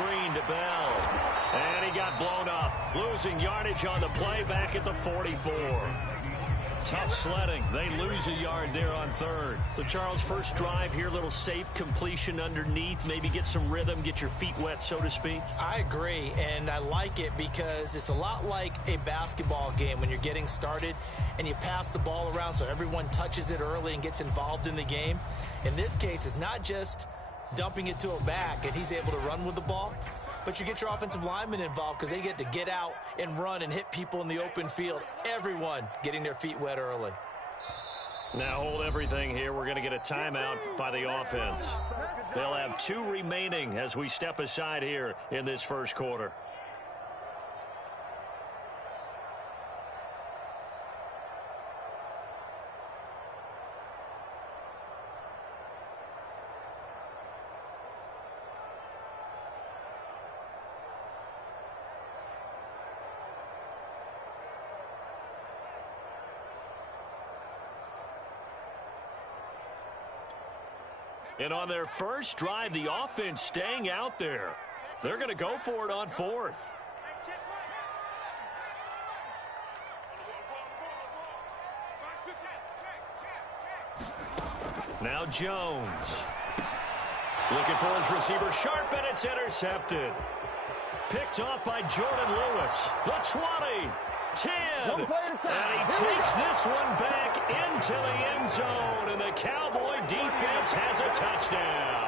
screen to Bell. And he got blown up. Losing yardage on the play back at the 44. Tough sledding. They lose a yard there on third. So, Charles, first drive here, little safe completion underneath. Maybe get some rhythm, get your feet wet, so to speak. I agree, and I like it because it's a lot like a basketball game when you're getting started and you pass the ball around so everyone touches it early and gets involved in the game. In this case, it's not just dumping it to a back and he's able to run with the ball, but you get your offensive linemen involved because they get to get out and run and hit people in the open field. Everyone getting their feet wet early. Now hold everything here. We're going to get a timeout by the offense. They'll have 2 remaining as we step aside here in this first quarter. And on their first drive, the offense staying out there. They're going to go for it on 4th. Now Jones. Looking for his receiver sharp, and it's intercepted. Picked off by Jordan Lewis. The 20. 10. And he takes this one back into the end zone, and the Cowboy defense has a touchdown.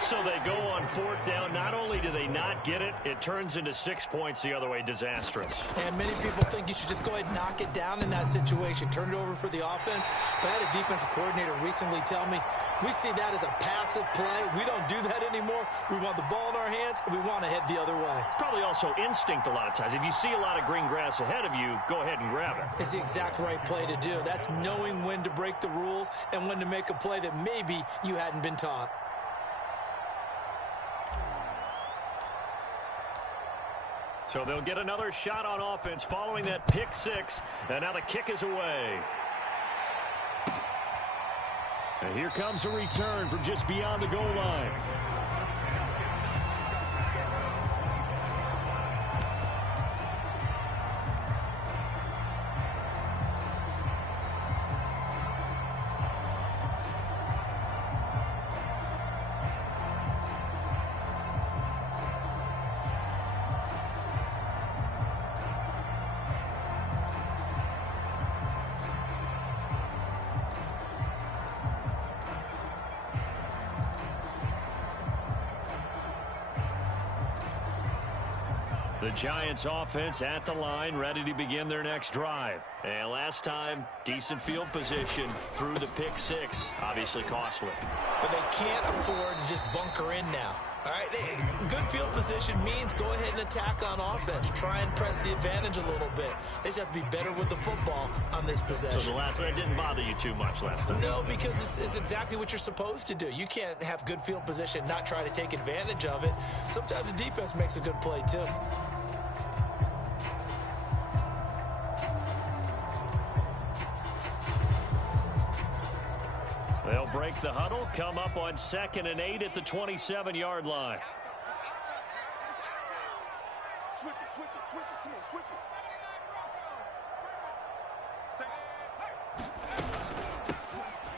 So they go on 4th down. Not only do they not get it, it turns into 6 points the other way. Disastrous. And many people think you should just go ahead and knock it down in that situation. Turn it over for the offense. But I had a defensive coordinator recently tell me, we see that as a passive play. We don't do that anymore. We want the ball in our hands, and we want to head the other way. It's probably also instinct a lot of times. If you see a lot of green grass ahead of you, go ahead and grab it. It's the exact right play to do. That's knowing when to break the rules and when to make a play that maybe you hadn't been taught. So they'll get another shot on offense following that pick 6, and now the kick is away. And here comes a return from just beyond the goal line. The Giants offense at the line, ready to begin their next drive. And last time, decent field position through the pick 6. Obviously costly. But they can't afford to just bunker in now. All right, good field position means go ahead and attack on offense. Try and press the advantage a little bit. They just have to be better with the football on this possession. So the last one didn't bother you too much last time? No, because it's exactly what you're supposed to do. You can't have good field position, not try to take advantage of it. Sometimes the defense makes a good play too. They'll break the huddle, come up on 2nd and 8 at the 27-yard line. Switch it. Come on, switch it.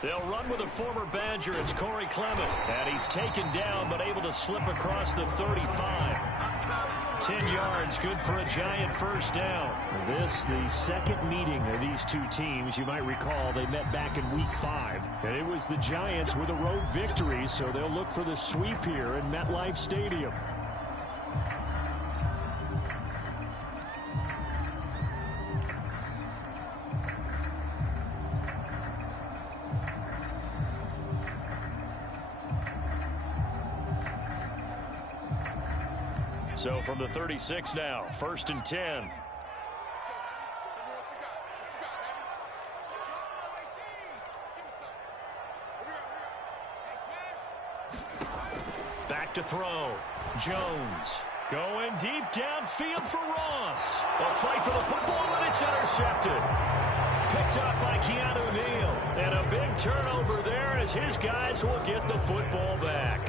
They'll run with a former Badger. It's Corey Clement. And he's taken down, but able to slip across the 35. 10 yards, good for a Giant first down. This, the second meeting of these two teams. You might recall they met back in Week 5. And it was the Giants with a road victory, so they'll look for the sweep here in MetLife Stadium. So from the 36 now, 1st and 10. Back to throw. Jones going deep downfield for Ross. A fight for the football, and it's intercepted. picked up by Keanu Neal. And a big turnover there as his guys will get the football back.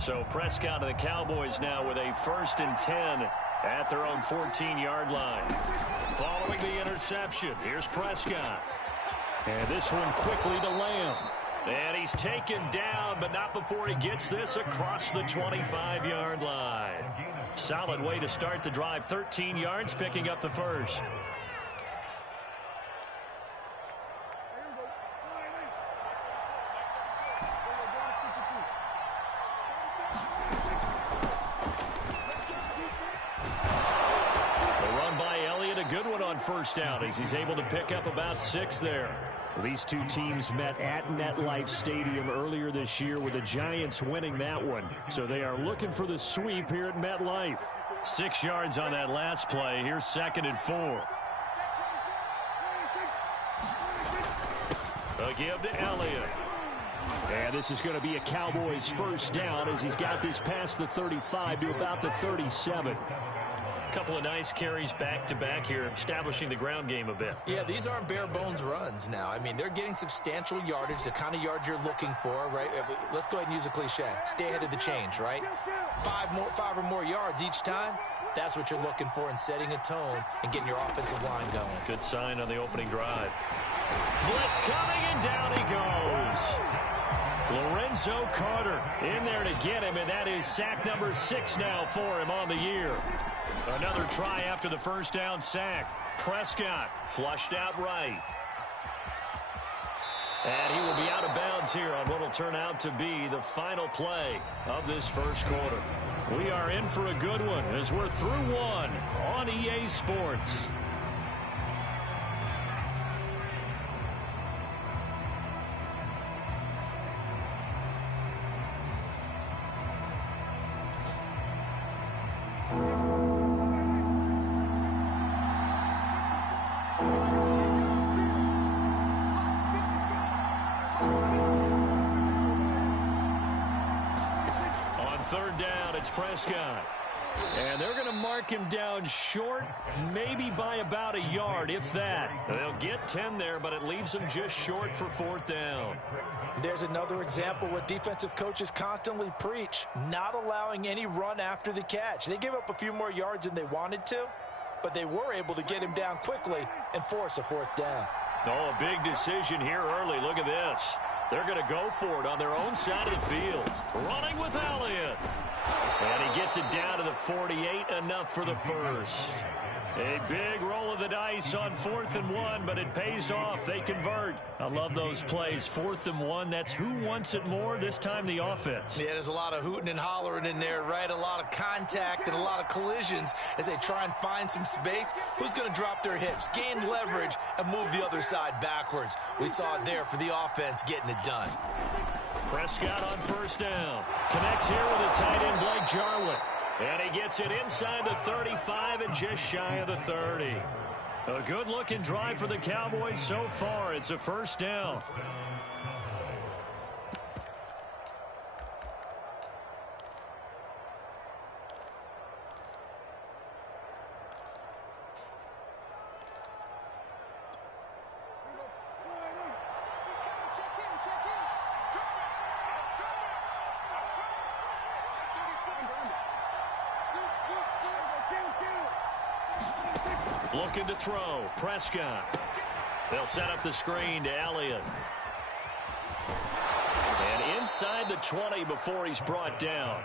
So Prescott and the Cowboys now with a 1st and 10 at their own 14-yard line. Following the interception, here's Prescott. And this one quickly to Lamb. And he's taken down, but not before he gets this across the 25-yard line. Solid way to start the drive. 13 yards, picking up the first. First down as he's able to pick up about 6 there. These two teams met at MetLife Stadium earlier this year with the Giants winning that one. So they are looking for the sweep here at MetLife. 6 yards on that last play. Here's 2nd and 4. A give to Elliott. And this is going to be a Cowboys first down as he's got this past the 35 to about the 37. Couple of nice carries back-to-back here, establishing the ground game a bit. Yeah, these aren't bare-bones runs now. I mean, they're getting substantial yardage, the kind of yards you're looking for, right? Let's go ahead and use a cliche. Stay ahead of the change, right? 5 or more yards each time. That's what you're looking for in setting a tone and getting your offensive line going. Good sign on the opening drive. Blitz coming, and down he goes. Lorenzo Carter in there to get him, and that is sack number 6 now for him on the year. Another try after the first down sack. Prescott flushed out right. And he will be out of bounds here on what will turn out to be the final play of this first quarter. We are in for a good one as we're through one on EA Sports. Prescott. And they're going to mark him down short, maybe by about a yard, if that. They'll get 10 there, but it leaves them just short for 4th down. There's another example what defensive coaches constantly preach, not allowing any run after the catch. They gave up a few more yards than they wanted to, but they were able to get him down quickly and force a 4th down. Oh, a big decision here early. Look at this. They're going to go for it on their own side of the field. Running with Elliott. And he gets it down to the 48, enough for the first. A big roll of the dice on 4th and 1, but it pays off. They convert. I love those plays. 4th and 1, that's who wants it more, this time the offense. Yeah, there's a lot of hooting and hollering in there, right? A lot of contact and a lot of collisions as they try and find some space. Who's going to drop their hips, gain leverage, and move the other side backwards? We saw it there for the offense getting it done. Prescott on first down. Connects here with a tight end, Blake Jarwin. And he gets it inside the 35 and just shy of the 30. A good-looking drive for the Cowboys so far. It's a first down. Looking to throw. Prescott. They'll set up the screen to Elliott. And inside the 20 before he's brought down.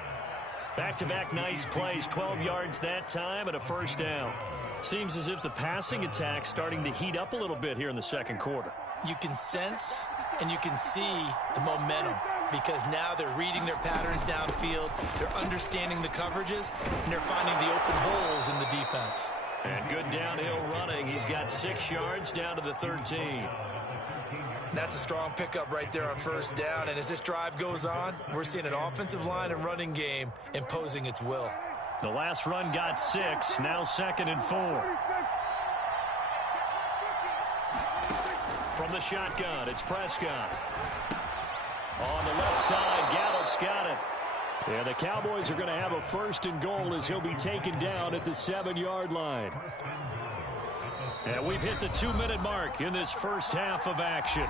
Back-to-back nice plays. 12 yards that time and a first down. Seems as if the passing attack's starting to heat up a little bit here in the second quarter. You can sense and you can see the momentum because now they're reading their patterns downfield. They're understanding the coverages, and they're finding the open holes in the defense. And good downhill running. He's got 6 yards down to the 13. That's a strong pickup right there on first down. And as this drive goes on, we're seeing an offensive line and running game imposing its will. The last run got 6. Now 2nd and 4. From the shotgun, it's Prescott. On the left side, Gallup's got it. And the Cowboys are going to have a 1st and goal as he'll be taken down at the 7-yard line. And we've hit the 2-minute mark in this first half of action.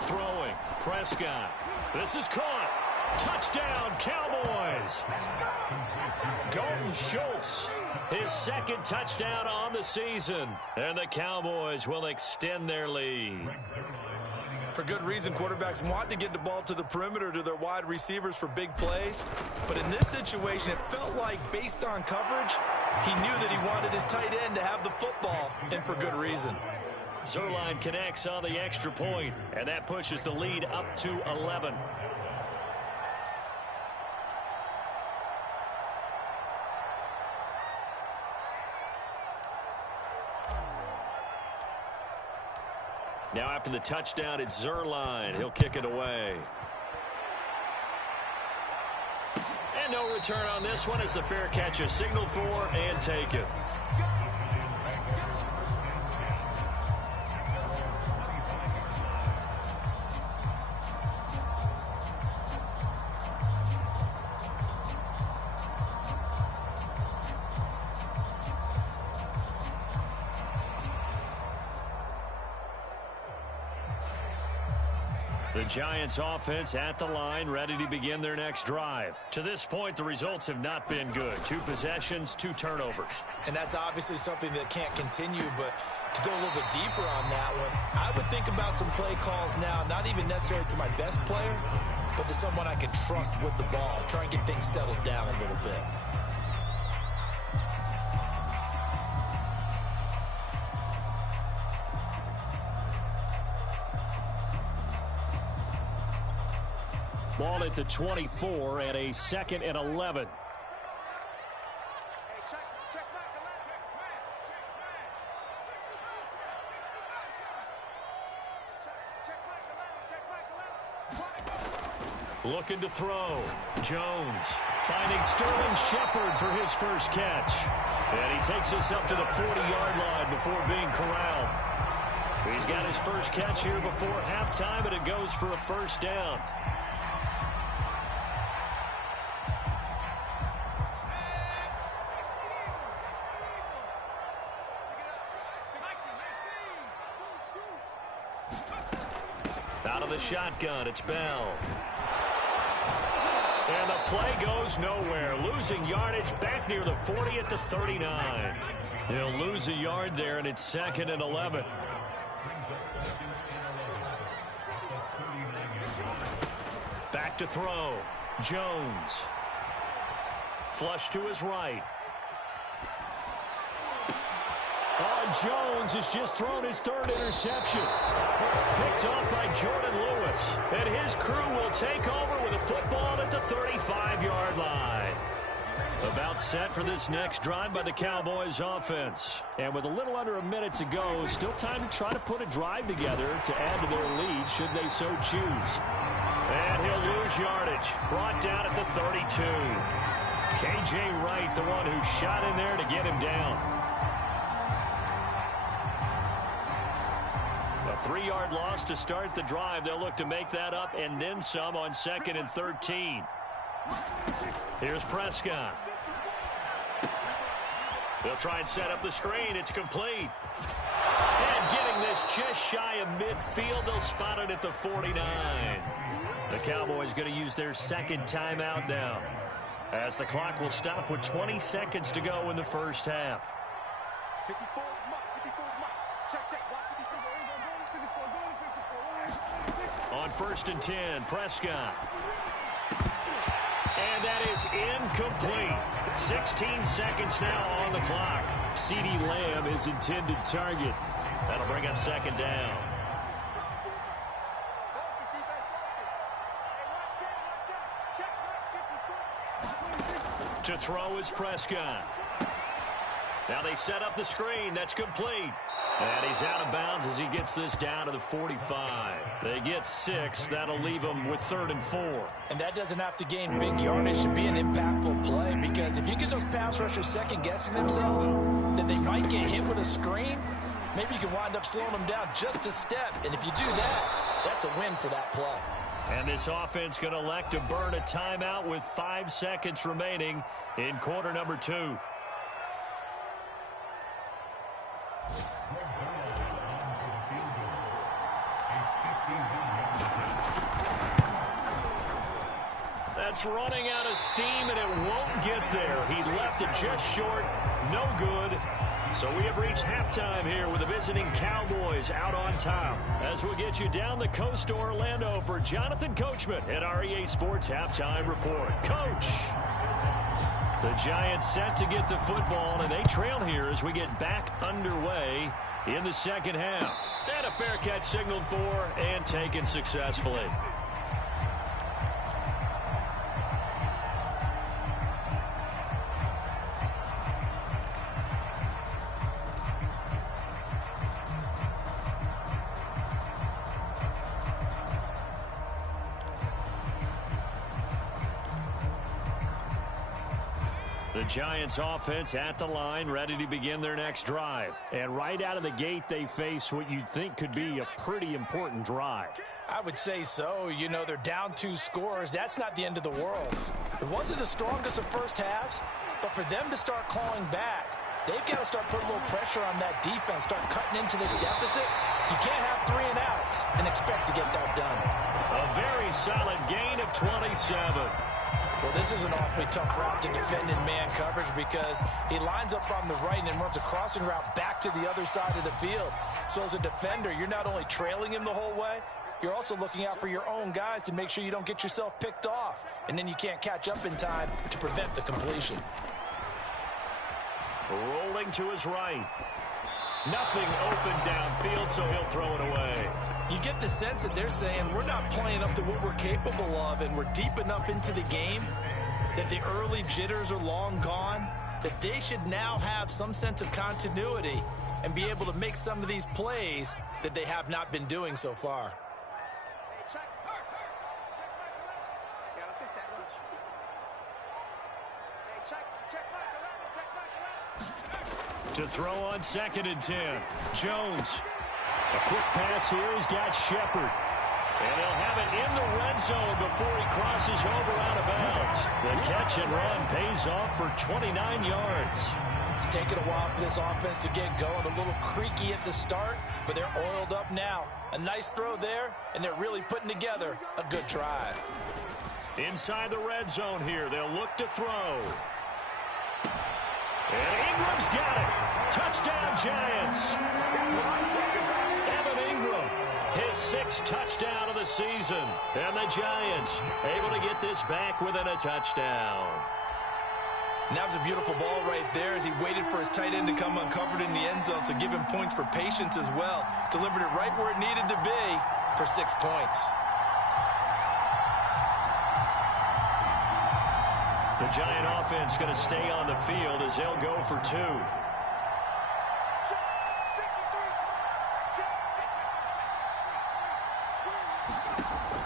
Throwing, Prescott. This is caught. Touchdown, Cowboys. Dalton Schultz, his 2nd touchdown on the season. And the Cowboys will extend their lead. For good reason, quarterbacks want to get the ball to the perimeter to their wide receivers for big plays. But in this situation, it felt like, based on coverage, he knew that he wanted his tight end to have the football, and for good reason. Zuerlein connects on the extra point, and that pushes the lead up to 11. Now after the touchdown, it's Zuerlein. He'll kick it away. And no return on this one as the fair catch is signaled for and taken. The Giants offense at the line, ready to begin their next drive. To this point, the results have not been good. 2 possessions, 2 turnovers. And that's obviously something that can't continue, but to go a little bit deeper on that one, I would think about some play calls now, not even necessarily to my best player, but to someone I can trust with the ball. Try and get things settled down a little bit. Ball at the 24 and a 2nd and 11. Looking to throw. Jones finding Sterling Shepard for his first catch. And he takes us up to the 40-yard line before being corralled. He's got his first catch here before halftime, and it goes for a 1st down. Out of the shotgun, it's Bell. And the play goes nowhere. Losing yardage back near the 40 at the 39. He'll lose a yard there, and it's 2nd and 11. Back to throw. Jones. Flush to his right. Jones has just thrown his 3rd interception. Picked off by Jordan Lewis. And his crew will take over with a football at the 35-yard line. About set for this next drive by the Cowboys offense. And with a little under a minute to go, still time to try to put a drive together to add to their lead should they so choose. And he'll lose yardage. Brought down at the 32. K.J. Wright, the one who shot in there to get him down. A 3-yard loss to start the drive. They'll look to make that up and then some on 2nd and 13. Here's Prescott. They'll try and set up the screen. It's complete. And getting this just shy of midfield. They'll spot it at the 49. The Cowboys going to use their 2nd timeout now, as the clock will stop with 20 seconds to go in the first half. 54 mark, 54 mark. Check, check. On 1st and 10, Prescott. And that is incomplete. 16 seconds now on the clock. CeeDee Lamb is intended target. That'll bring up second down. To throw is Prescott. Now they set up the screen. That's complete. And he's out of bounds as he gets this down to the 45. They get 6. That'll leave them with 3rd and 4. And that doesn't have to gain big yardage to be an impactful play, because if you get those pass rushers second-guessing themselves, that they might get hit with a screen, maybe you can wind up slowing them down just a step. And if you do that, that's a win for that play. And this offense going to elect to burn a timeout with 5 seconds remaining in quarter number 2. That's running out of steam, and it won't get there. He left it just short. No good. So we have reached halftime here with the visiting Cowboys out on top. As we'll get you down the coast to Orlando for Jonathan Coachman at our EA Sports Halftime Report. Coach! The Giants set to get the football, and they trail here as we get back underway in the second half. And a fair catch signaled for and taken successfully. The Giants offense at the line, ready to begin their next drive. And right out of the gate, they face what you'd think could be a pretty important drive. I would say so. You know, they're down 2 scores. That's not the end of the world. It wasn't the strongest of first halves, but for them to start clawing back, they've got to start putting a little pressure on that defense, start cutting into this deficit. You can't have 3 and outs and expect to get that done. A very solid gain of 27. Well, this is an awfully tough route to defend in man coverage, because he lines up on the right and then runs a crossing route back to the other side of the field. So as a defender, you're not only trailing him the whole way, you're also looking out for your own guys to make sure you don't get yourself picked off. And then you can't catch up in time to prevent the completion. Rolling to his right. Nothing open downfield, so he'll throw it away. You get the sense that they're saying we're not playing up to what we're capable of, and we're deep enough into the game that the early jitters are long gone, that they should now have some sense of continuity and be able to make some of these plays that they have not been doing so far. To throw on 2nd and 10. Jones. A quick pass here. He's got Shepard. And he'll have it in the red zone before he crosses over out of bounds. The catch and run pays off for 29 yards. It's taken a while for this offense to get going. A little creaky at the start, but they're oiled up now. A nice throw there, and they're really putting together a good drive. Inside the red zone here. They'll look to throw. And Ingram's got it. Touchdown, Giants. Evan Ingram, his 6th touchdown of the season. And the Giants able to get this back within a touchdown. And that was a beautiful ball right there as he waited for his tight end to come uncovered in the end zone. So give him points for patience as well. Delivered it right where it needed to be for 6 points. The Giant offense going to stay on the field as they'll go for 2.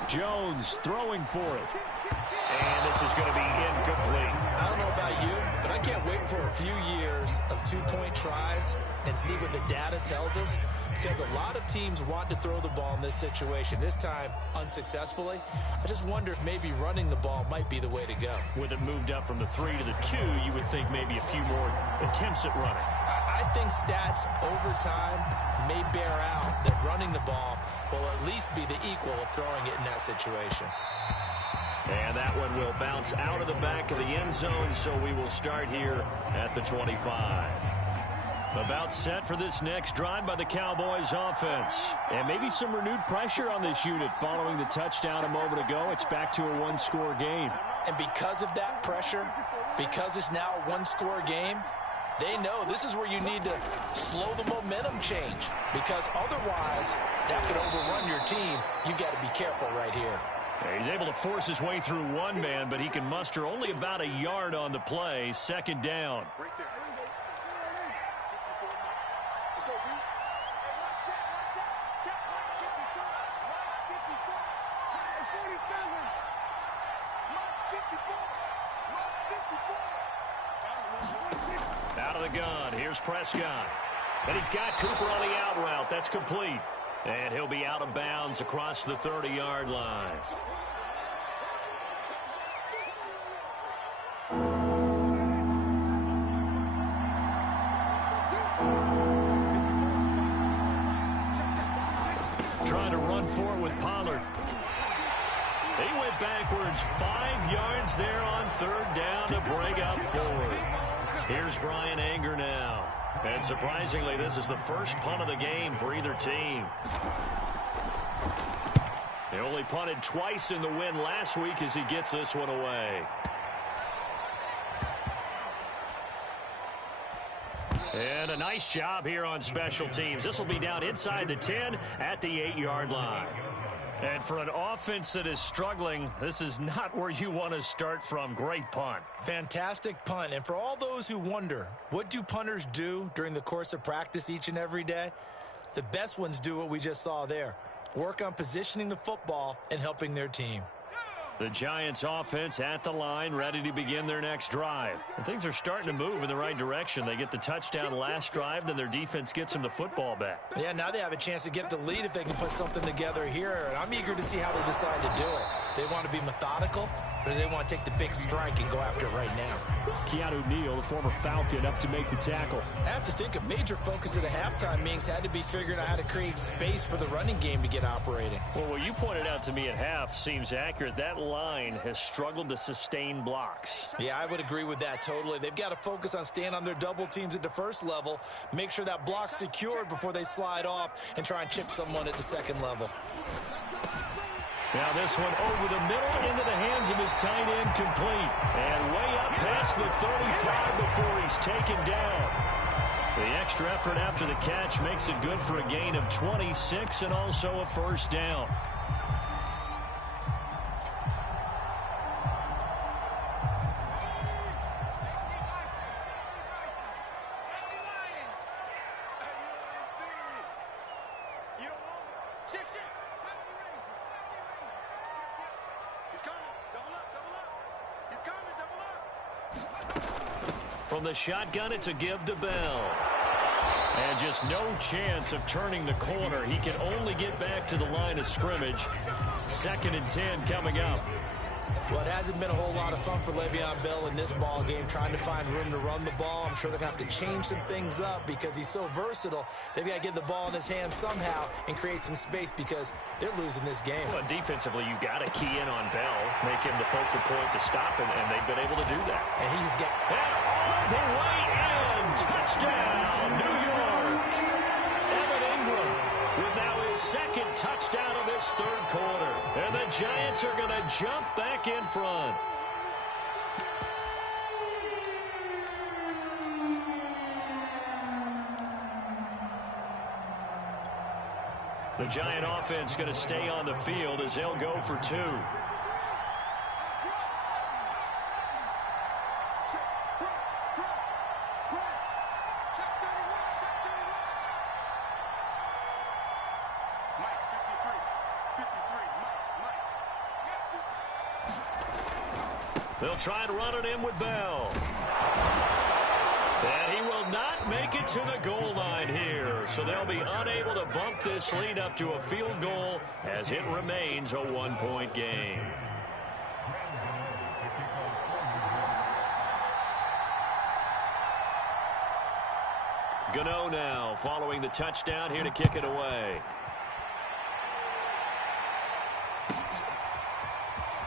Jones throwing for it. And this is going to be incomplete. I don't know about you, but I can't wait for a few years of 2-point tries and see what the data tells us, because a lot of teams want to throw the ball in this situation. This time, unsuccessfully. I just wonder if maybe running the ball might be the way to go. With it moved up from the 3 to the 2, you would think maybe a few more attempts at running. I think stats over time may bear out that running the ball will at least be the equal of throwing it in that situation. And that one will bounce out of the back of the end zone, so we will start here at the 25. About set for this next drive by the Cowboys offense. And maybe some renewed pressure on this unit following the touchdown a moment ago. It's back to a 1-score game. And because of that pressure, because it's now a one-score game, they know this is where you need to slow the momentum change, because otherwise that could overrun your team. You've got to be careful right here. Yeah, he's able to force his way through one man, but he can muster only about a yard on the play. Second down. Out of the gun, here's Prescott. And he's got Cooper on the out route. That's complete. And he'll be out of bounds across the 30-yard line. Trying to run for it with Pollard. He went backwards 5 yards there on third down to bring up fourth. Here's Brian Anger now. And surprisingly, this is the first punt of the game for either team. They only punted twice in the win last week as he gets this one away. And a nice job here on special teams. This will be down inside the 10 at the 8-yard line. And for an offense that is struggling, this is not where you want to start from. Great punt. Fantastic punt. And for all those who wonder, what do punters do during the course of practice each and every day? The best ones do what we just saw there. Work on positioning the football and helping their team. The Giants offense at the line, ready to begin their next drive. And things are starting to move in the right direction. They get the touchdown last drive, then their defense gets them the football back. Yeah, now they have a chance to get the lead if they can put something together here. And I'm eager to see how they decide to do it. They want to be methodical, or do they want to take the big strike and go after it right now? Keanu Neal, the former Falcon, up to make the tackle. I have to think a major focus at a halftime meetings had to be figuring out how to create space for the running game to get operating. Well, what you pointed out to me at half seems accurate. That line has struggled to sustain blocks. Yeah, I would agree with that totally. They've got to focus on staying on their double teams at the first level, make sure that block's secured before they slide off and try and chip someone at the second level. Now this one over the middle into the hands of his tight end, complete. And way up past the 35 before he's taken down. The extra effort after the catch makes it good for a gain of 26 and also a first down. From the shotgun, it's a give to Bell. And just no chance of turning the corner. He can only get back to the line of scrimmage. 2nd and 10 coming up. Well, it hasn't been a whole lot of fun for Le'Veon Bell in this ball game, trying to find room to run the ball. I'm sure they're going to have to change some things up because he's so versatile. They've got to get the ball in his hands somehow and create some space because they're losing this game. Well, defensively, you got to key in on Bell, make him the focal point to stop him, and they've been able to do that. And he's got all the way in. Touchdown, New York. Evan Ingram with now his 2nd touchdown of this 3rd quarter. And the Giants are going to jump back in front. The Giant offense going to stay on the field as they'll go for 2. They'll try to run it in with Bell. And he will not make it to the goal line here. So they'll be unable to bump this lead up to a field goal as it remains a 1-point game. Gano now following the touchdown here to kick it away.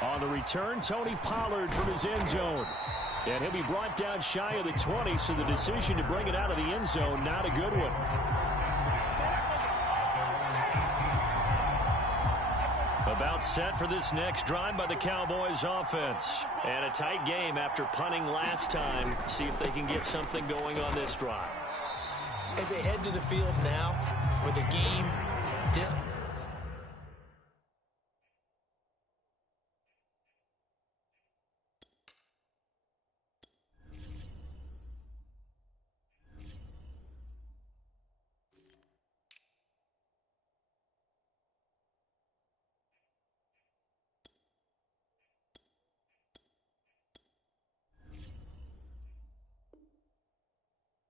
On the return, Tony Pollard from his end zone. And he'll be brought down shy of the 20, so the decision to bring it out of the end zone, not a good one. About set for this next drive by the Cowboys offense. And a tight game after punting last time. See if they can get something going on this drive. As they head to the field now, with the game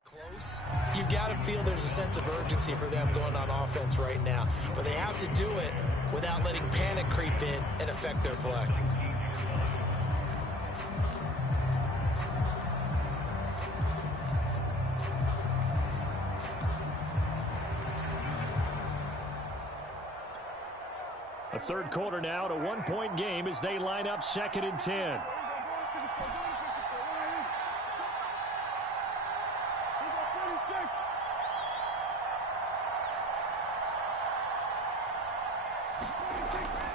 close, you've got to feel there's a sense of urgency for them going on offense right now. But they have to do it without letting panic creep in and affect their play. A third quarter now, at a one-point game as they line up 2nd and 10.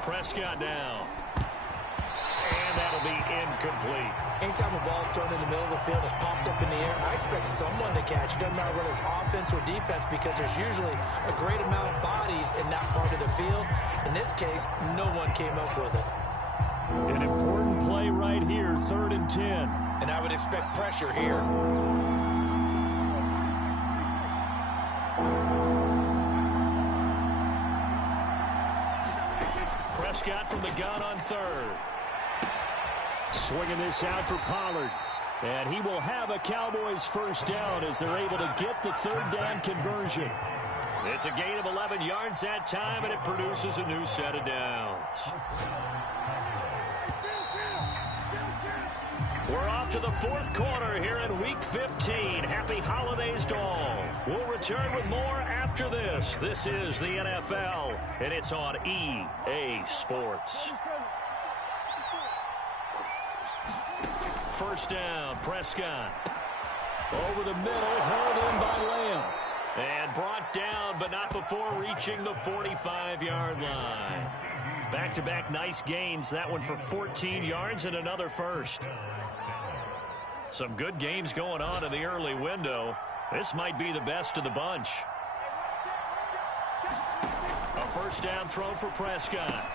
Prescott down. And that'll be incomplete. Anytime a ball's thrown in the middle of the field, it's popped up in the air, I expect someone to catch. It doesn't matter whether it's offense or defense, because there's usually a great amount of bodies in that part of the field. In this case, no one came up with it. An important play right here, 3rd and 10. And I would expect pressure here. Prescott from the gun on 3rd. Swinging this out for Pollard. And he will have a Cowboys first down as they're able to get the 3rd down conversion. It's a gain of 11 yards that time, and it produces a new set of downs. We're off to the 4th quarter here in Week 15. Happy holidays to all. We'll return with more after this. This is the NFL, and it's on EA Sports. First down, Prescott. Over the middle, held in by Lamb. And brought down, but not before reaching the 45-yard line. Back-to-back nice gains. That one for 14 yards and another first. Some good games going on in the early window. This might be the best of the bunch. A first down throw for Prescott.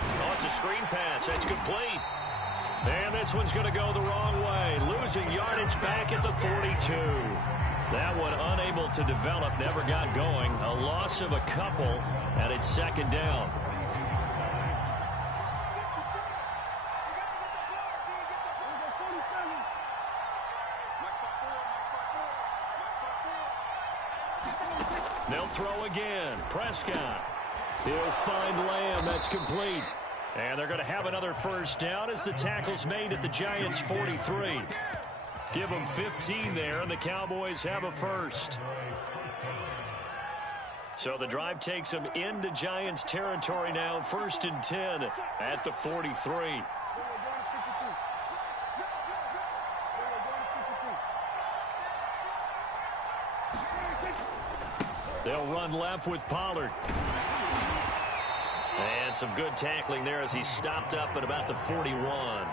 Oh, it's a screen pass. That's complete. And this one's going to go the wrong way. Losing yardage back at the 42. That one unable to develop, never got going. A loss of a couple, and it's 2nd down. They'll throw again. Prescott. He'll find Lamb. That's complete. And they're going to have another first down as the tackle's made at the Giants' 43. Give them 15 there, and the Cowboys have a first. So the drive takes them into Giants territory now, 1st and 10 at the 43. They'll run left with Pollard. And some good tackling there as he stopped up at about the 41.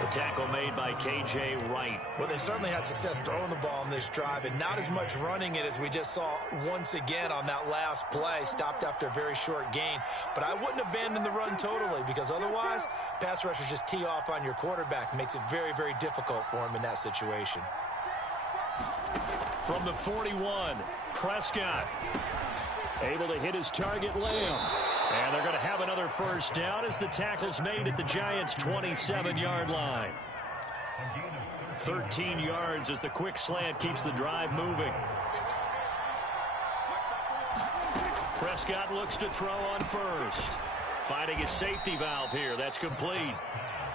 The tackle made by K.J. Wright. Well, they certainly had success throwing the ball on this drive, and not as much running it as we just saw once again on that last play. Stopped after a very short gain. But I wouldn't abandon the run totally, because otherwise, pass rushers just tee off on your quarterback. Makes it very, very difficult for him in that situation. From the 41, Prescott. Able to hit his target, Lamb. And they're going to have another first down as the tackle's made at the Giants' 27-yard line. 13 yards as the quick slant keeps the drive moving. Prescott looks to throw on first. Finding his safety valve here. That's complete.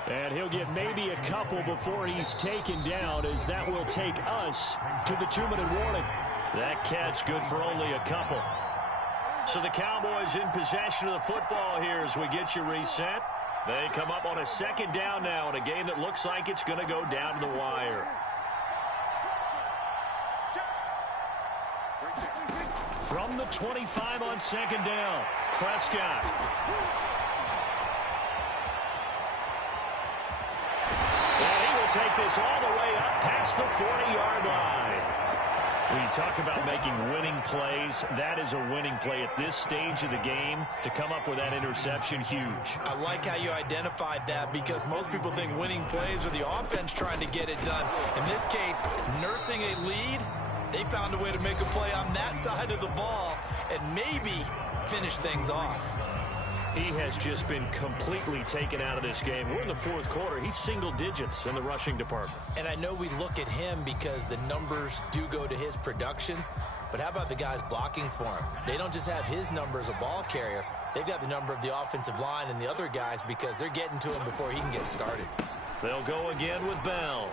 And he'll get maybe a couple before he's taken down, as that will take us to the 2-minute warning. That catch good for only a couple. So the Cowboys in possession of the football here as we get you reset. They come up on a 2nd down now in a game that looks like it's going to go down to the wire. From the 25 on 2nd down, Prescott. He'll take this all the way up past the 40-yard line. When you talk about making winning plays, that is a winning play at this stage of the game. To come up with that interception, huge. I like how you identified that because most people think winning plays are the offense trying to get it done. In this case, nursing a lead, they found a way to make a play on that side of the ball and maybe finish things off. He has just been completely taken out of this game. We're in the fourth quarter. He's single digits in the rushing department. And I know we look at him because the numbers do go to his production, but how about the guys blocking for him? They don't just have his number as a ball carrier. They've got the number of the offensive line and the other guys because they're getting to him before he can get started. They'll go again with Bell.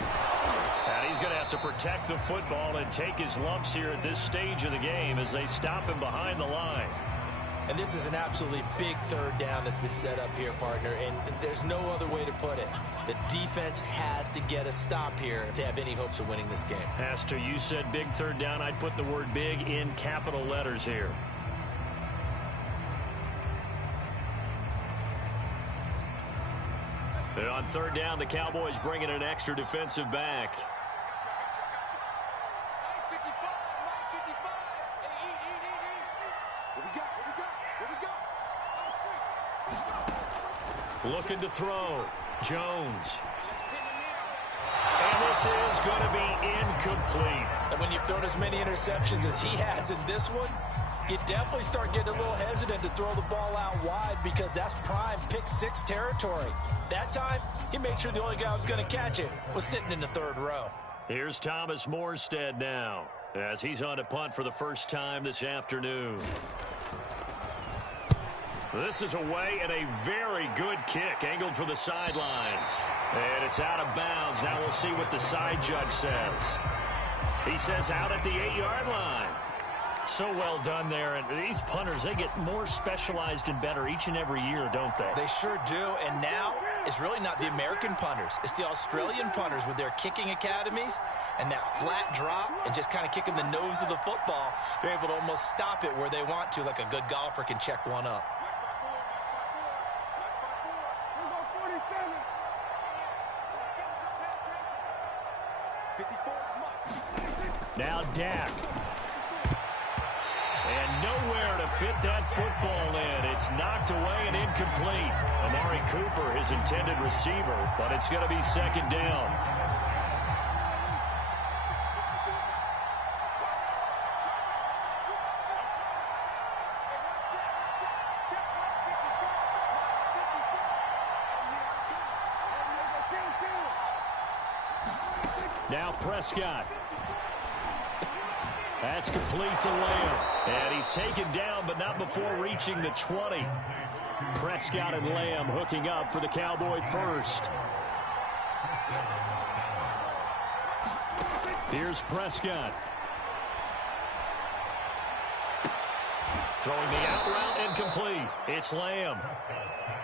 And he's going to have to protect the football and take his lumps here at this stage of the game as they stop him behind the line. And this is an absolutely big third down that's been set up here, partner, and there's no other way to put it. The defense has to get a stop here if they have any hopes of winning this game. Pastor, you said big third down. I'd put the word big in capital letters here. And on third down, the Cowboys bringing an extra defensive back. Looking to throw. Jones. And this is going to be incomplete. And when you've thrown as many interceptions as he has in this one, you definitely start getting a little hesitant to throw the ball out wide because that's prime pick six territory. That time, he made sure the only guy who was going to catch it was sitting in the third row. Here's Thomas Morstead now as he's on a punt for the first time this afternoon. This is away and a very good kick, angled for the sidelines. And it's out of bounds. Now we'll see what the side judge says. He says out at the 8-yard line. So well done there. And these punters, they get more specialized and better each and every year, don't they? They sure do. And now it's really not the American punters. It's the Australian punters with their kicking academies and that flat drop and just kind of kicking the nose of the football. They're able to almost stop it where they want to, like a good golfer can check one up. Now Dak. And nowhere to fit that football in. It's knocked away and incomplete. Amari Cooper, his intended receiver, but it's going to be second down. Now Prescott. That's complete to Lamb. And he's taken down, but not before reaching the 20. Prescott and Lamb hooking up for the Cowboy first. Here's Prescott. Throwing the out route incomplete. It's Lamb.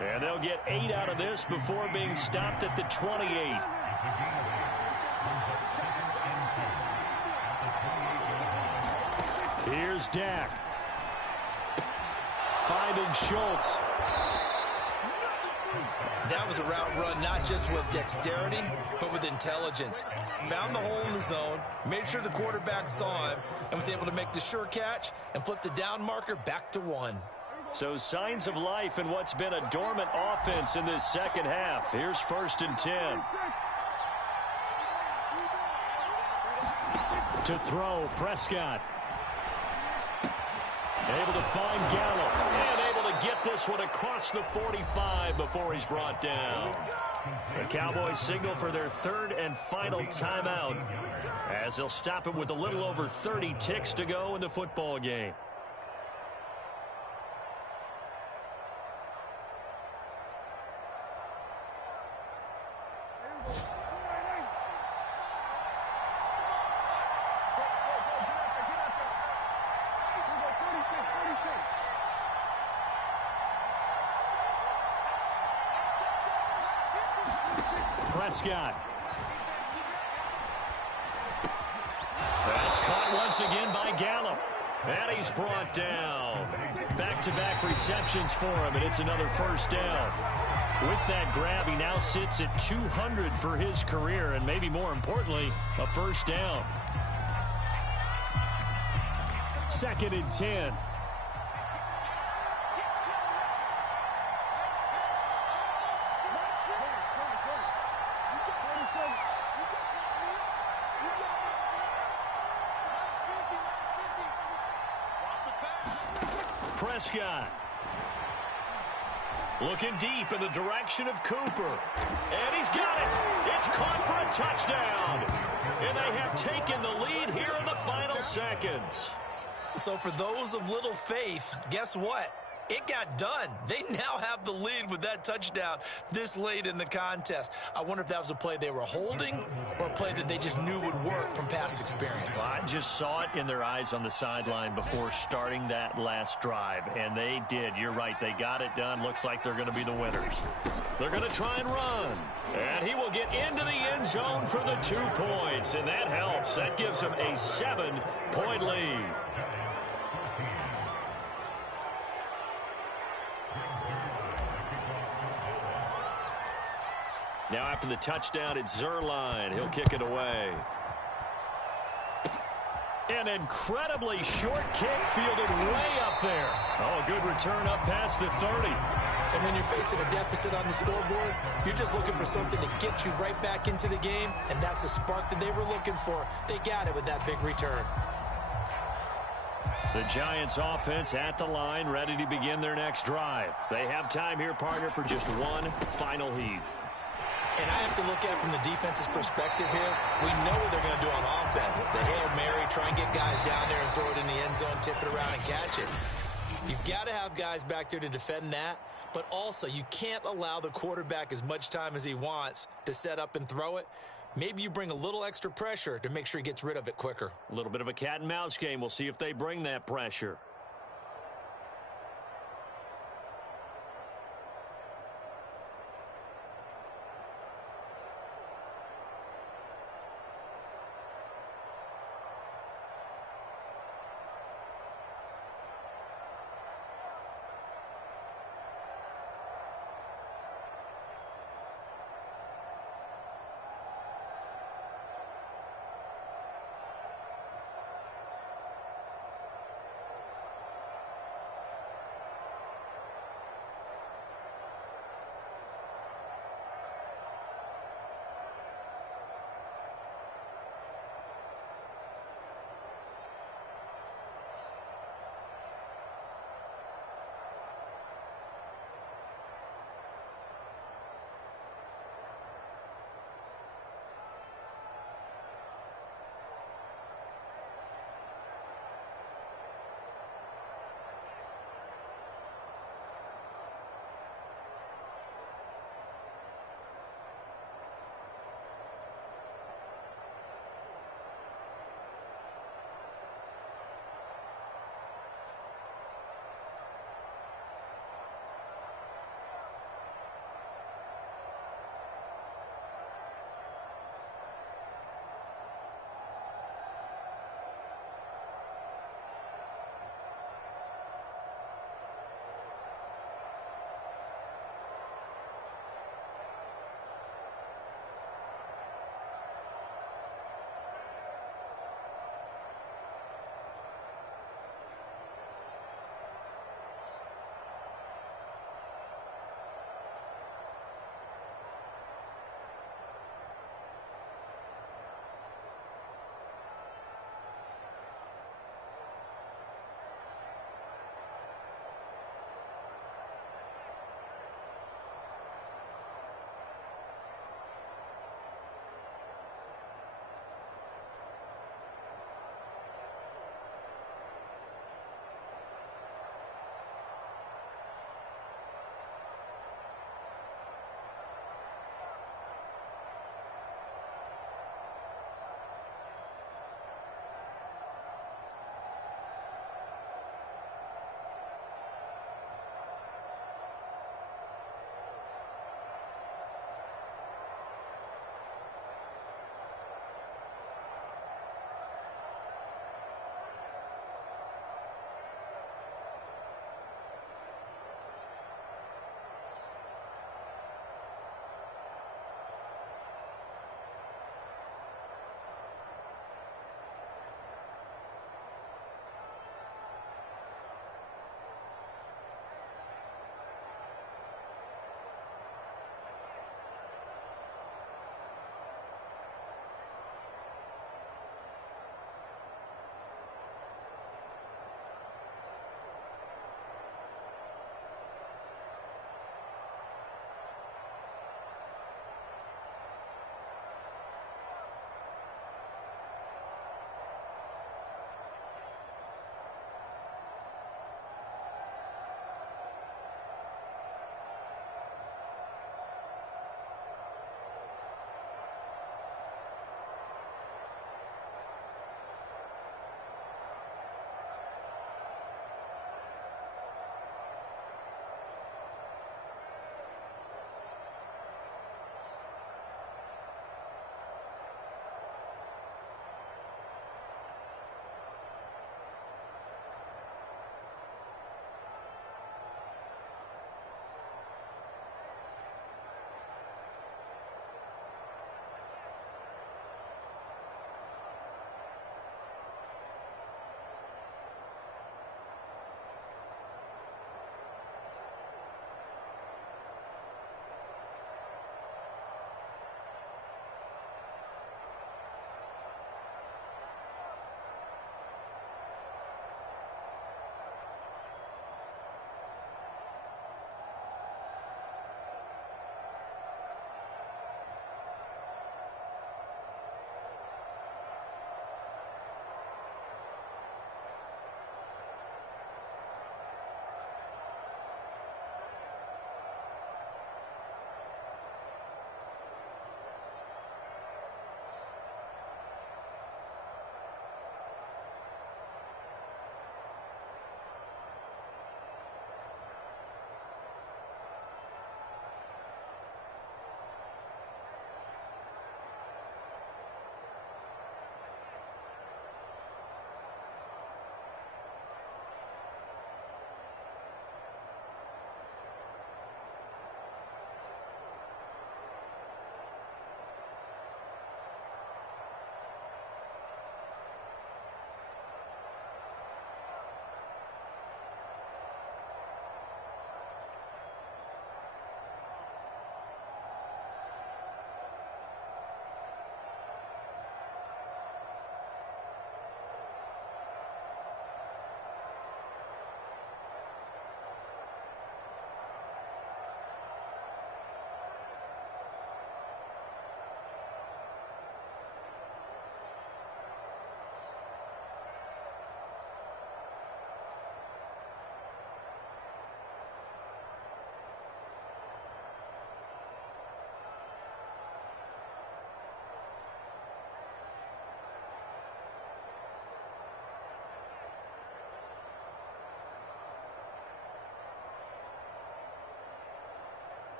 And they'll get 8 out of this before being stopped at the 28. Here's Dak. Finding Schultz. That was a route run not just with dexterity, but with intelligence. Found the hole in the zone, made sure the quarterback saw him, and was able to make the sure catch and flip the down marker back to 1. So signs of life in what's been a dormant offense in this second half. Here's 1st and 10. To throw, Prescott. Able to find Gallup. And able to get this one across the 45 before he's brought down. The Cowboys signal for their 3rd and final timeout as they'll stop it with a little over 30 ticks to go in the football game. Prescott. That's caught once again by Gallup. And he's brought down. Back-to-back receptions for him, and it's another first down. With that grab, he now sits at 200 for his career, and maybe more importantly, a first down. 2nd and 10. Prescott. Looking deep in the direction of Cooper. And he's got it. It's caught for a touchdown. And they have taken the lead here in the final seconds. So for those of little faith, guess what? It got done. They now have the lead with that touchdown this late in the contest. I wonder if that was a play they were holding or a play that they just knew would work from past experience. Well, I just saw it in their eyes on the sideline before starting that last drive, and they did. You're right. They got it done. Looks like they're going to be the winners. They're going to try and run, and he will get into the end zone for the 2 points, and that helps. That gives him a 7-point lead. Now after the touchdown, it's Zerline. He'll kick it away. An incredibly short kick fielded way up there. Oh, a good return up past the 30. And when you're facing a deficit on the scoreboard, you're just looking for something to get you right back into the game, and that's the spark that they were looking for. They got it with that big return. The Giants offense at the line, ready to begin their next drive. They have time here, partner, for just one final heave. And I have to look at it from the defense's perspective here. We know what they're going to do on offense. The Hail Mary, try and get guys down there and throw it in the end zone, tip it around and catch it. You've got to have guys back there to defend that. But also, you can't allow the quarterback as much time as he wants to set up and throw it. Maybe you bring a little extra pressure to make sure he gets rid of it quicker. A little bit of a cat and mouse game. We'll see if they bring that pressure.